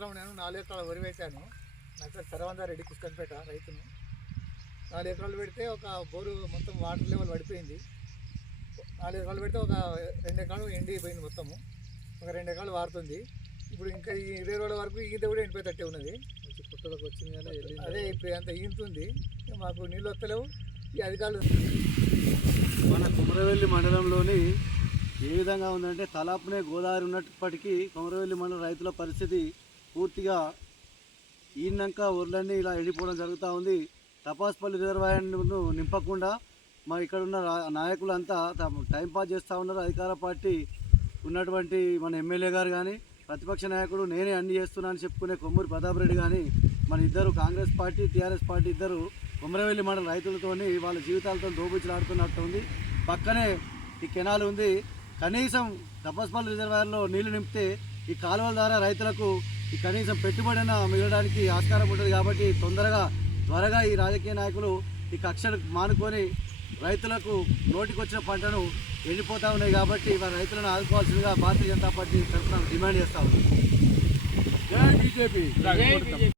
సంవత్సరం నేను 4 ఎకరాల వరి పెట్టాను. నా పేరు సరవందారెడ్డి, కుస్కంపేట రైతును. 4 ఎకరాలు పెడితే ఒక బోరు మొత్తం వాటర్ లెవెల్ పడిపోయింది. 4 ఎకరాలు పెడితే ఒక 2 ఎకరాలు ఎండిపోయింది మొత్తము. ఒక 2 ఎకరాలు వారుతుంది. ఇప్పుడు ఇంకా ఈ 20 రోజుల వరకు ఈత కూడా ఎండిపోయేటట్టే ఉన్నది. పుట్టలకు వచ్చింది కానీ అదే ఇప్పుడు అంత ఈంతుంది. మాకు నీళ్ళు వస్తలేవు. ఈ అధికారులు మన కుమరవెల్లి మండలంలోని ఏ విధంగా ఉందంటే తలాపునే గోదావరి ఉన్నప్పటికీ కుమరవెల్లి మండలం రైతుల పరిస్థితి పూర్తిగా ఈనాక ఊర్లన్నీ ఇలా వెళ్ళిపోవడం జరుగుతూ ఉంది. తపాస్పల్లి రిజర్వాయర్ను నింపకుండా మరి ఇక్కడ ఉన్న నాయకులంతా టైంపాస్ చేస్తూ ఉన్నారు. అధికార పార్టీ ఉన్నటువంటి మన ఎమ్మెల్యే గారు కానీ ప్రతిపక్ష నాయకుడు నేనే అన్ని చేస్తున్నా అని చెప్పుకునే కొమ్మూరి ప్రతాప్ రెడ్డి కానీ మన ఇద్దరు కాంగ్రెస్ పార్టీ టీఆర్ఎస్ పార్టీ ఇద్దరు కుమరవెల్లి మండల రైతులతోని వాళ్ళ జీవితాలతో దోబుచ్చులాడుతున్నట్టు ఉంది. పక్కనే ఈ కెనాల్ ఉంది. కనీసం తపస్పల్లి రిజర్వాయర్లో నీళ్లు నింపితే ఈ కాలువల ద్వారా రైతులకు ఈ కనీసం పెట్టుబడిన మిగలడానికి ఆస్కారం ఉంటుంది. కాబట్టి త్వరగా ఈ రాజకీయ నాయకులు ఈ కక్షలు మానుకొని రైతులకు నోటికొచ్చిన పంటను వెళ్ళిపోతూ ఉన్నాయి. కాబట్టి వారి రైతులను ఆదుకోవాల్సిందిగా భారతీయ జనతా పార్టీ తరఫున డిమాండ్ చేస్తా ఉంది. జై బీజేపీ.